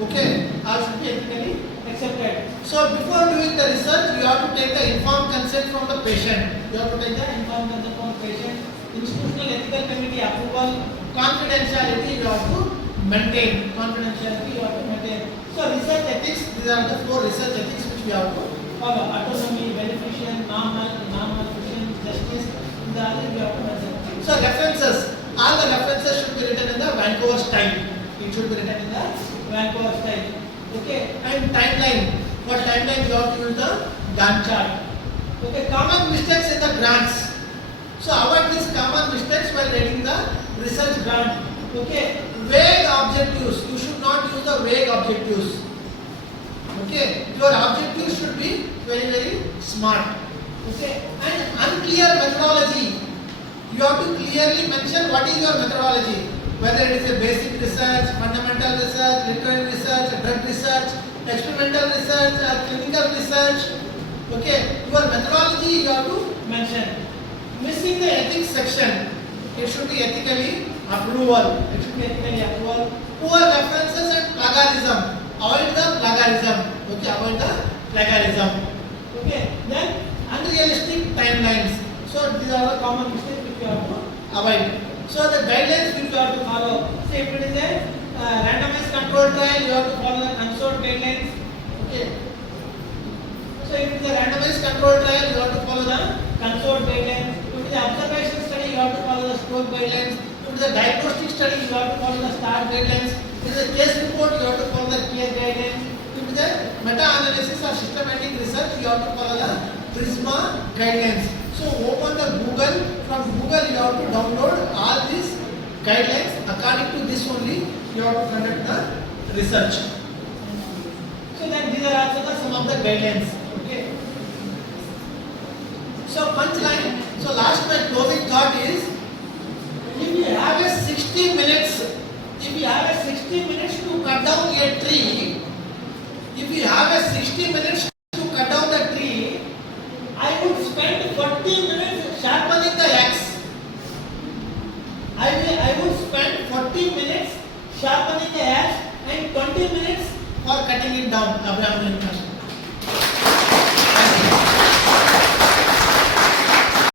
Okay, all should be ethically accepted. So before doing the research, you have to take the informed consent from the patient. You have to take the informed consent from the patient. Institutional ethical committee approval, confidentiality you have to maintain. Confidentiality you have to maintain. So research ethics, these are the 4 research ethics which we have to follow. Autonomy, beneficence, non-malfeasance, justice. These are the we have to maintain. So references, all the references should be written in the Vancouver style. It should be written in the Vancouver style. Okay, and timeline. For timeline, you have to use the Gantt chart. Okay, common mistakes in the grants. So avoid these common mistakes while writing the research grant. Okay, vague objectives. You should not use the vague objectives. Okay, your objectives should be very very smart. Okay, and unclear methodology. You have to clearly mention what is your methodology. Whether it is a basic research, fundamental research, literary research, drug research, experimental research, or clinical research. Okay, your methodology you have to mention. Missing the ethics section, it should be ethically approval. It should be ethically approval. Poor references and plagiarism. Avoid the plagiarism. Okay, avoid the plagiarism. Okay, then unrealistic timelines. So these are the common mistakes which you have to avoid. So the guidelines which you have to follow. Say if it is a randomized control trial, you have to follow the consort guidelines. Okay. So if it is a randomized control trial, you have to follow the consort guidelines. If it is an observational study, you have to follow the STORE guidelines. If it is a diagnostic study, you have to follow the STAR guidelines. If it is a case report, you have to follow the CARE guidelines. If it is a meta-analysis or systematic research, you have to follow the PRISMA guidelines. So open the Google. From Google, you have to download all these guidelines. According to this only, you have to conduct the research. So then these are also the some of the guidelines. Okay. So punchline. So last my closing thought is, if you have a 60 minutes, to cut down a tree, if you have a 60 minutes to cut down the tree, I would spend 40 minutes sharpening the axe. I would spend 40 minutes sharpening the axe and 20 minutes for cutting it down. Abraham Lincoln.